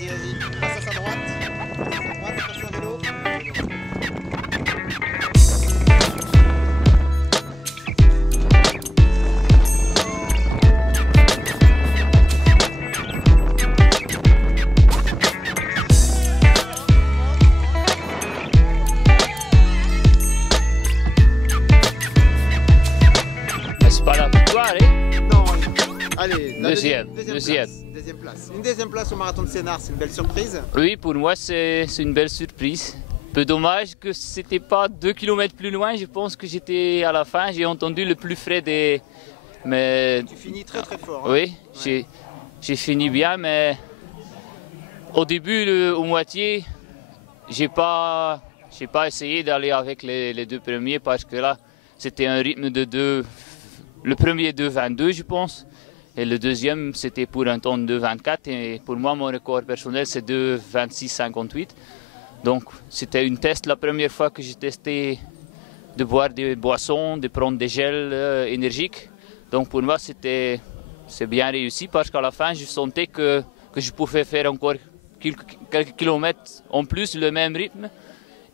Vas-y, vas-y. Passe à sa droite. Droite, attention à vélo. C'est pas la victoire, hein? Non, allez, la Deuxième. Deuxième place. Une deuxième place au marathon de Sénart, c'est une belle surprise. Oui, pour moi, c'est une belle surprise. Peu dommage que c'était pas 2 km plus loin. Je pense que j'étais à la fin. J'ai entendu le plus frais des. Mais Tu finis très très fort. Hein. oui, Ouais. j'ai fini bien, mais au début, au moitié, j'ai pas essayé d'aller avec les deux premiers parce que là, c'était un rythme de 2. Le premier 2,22, je pense. Et le deuxième, c'était pour un temps de 2,24. Et pour moi, mon record personnel, c'est 2,26,58. Donc, c'était une test la première fois que j'ai testé de boire des boissons, de prendre des gels énergiques. Donc, pour moi, c'est bien réussi parce qu'à la fin, je sentais que je pouvais faire encore quelques kilomètres en plus, le même rythme.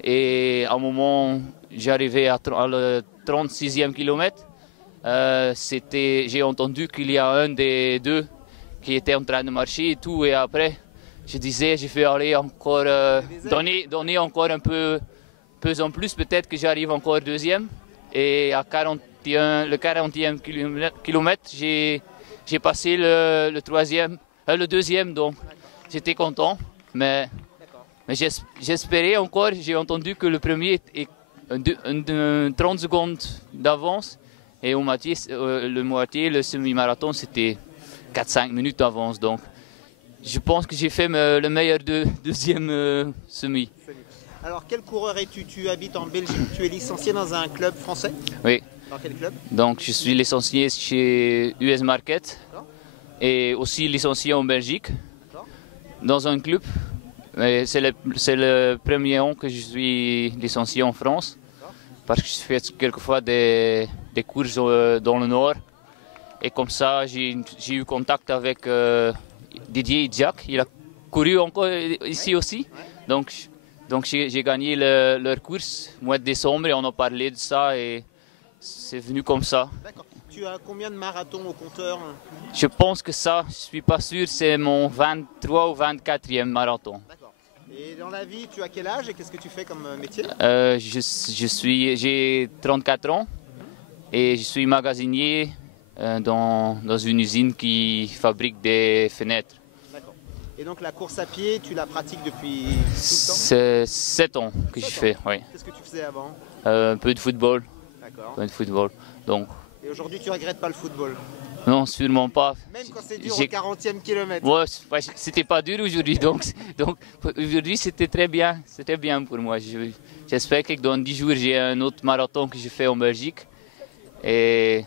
Et à un moment, j'arrivais à le 36e kilomètre. J'ai entendu qu'il y a un des deux qui était en train de marcher et tout. Et après, je disais, je vais aller encore donner encore un peu en plus. Peut-être que j'arrive encore deuxième. Et à le 40e kilomètre, j'ai passé le deuxième. Donc, j'étais content. Mais j'espérais encore. J'ai entendu que le premier est 30 secondes d'avance. Et au moitié, le semi-marathon, c'était 4-5 minutes d'avance. Donc, je pense que j'ai fait le meilleur deuxième semi. Alors, quel coureur es-tu? Tu habites en Belgique, tu es licencié dans un club français? Oui. Dans quel club? Donc, je suis licencié chez US Market et aussi licencié en Belgique dans un club. C'est le premier an que je suis licencié en France. Parce que je fais quelquefois des courses dans le nord. Et comme ça, j'ai eu contact avec Didier et Jacques. Il a couru encore ici aussi. Donc j'ai gagné leur course au mois de décembre et on a parlé de ça et c'est venu comme ça. D'accord. Tu as combien de marathons au compteur? Je pense que ça, je ne suis pas sûr, c'est mon 23 ou 24e marathon. D'accord. Et dans la vie, tu as quel âge et qu'est-ce que tu fais comme métier? J'ai 34 ans et je suis magasinier dans une usine qui fabrique des fenêtres. D'accord. Et donc la course à pied, tu la pratiques depuis tout le temps? C'est 7 ans que je fais, oui. Qu'est-ce que tu faisais avant? Un peu de football. D'accord. Un peu de football. Donc, Et aujourd'hui, tu regrettes pas le football? non, sûrement pas. Même quand c'est dur au 40e kilomètre? Ouais, c'était pas dur aujourd'hui, donc aujourd'hui c'était très bien. C'était bien pour moi. J'espère que dans 10 jours, j'ai un autre marathon que je fais en Belgique. Et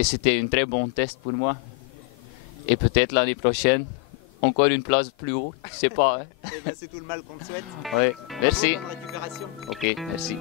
c'était un très bon test pour moi. Et peut-être l'année prochaine, encore une place plus haut, je sais pas. Hein. Eh ben, c'est tout le mal qu'on te souhaite. Ouais, merci. Bonne récupération. Ok, merci.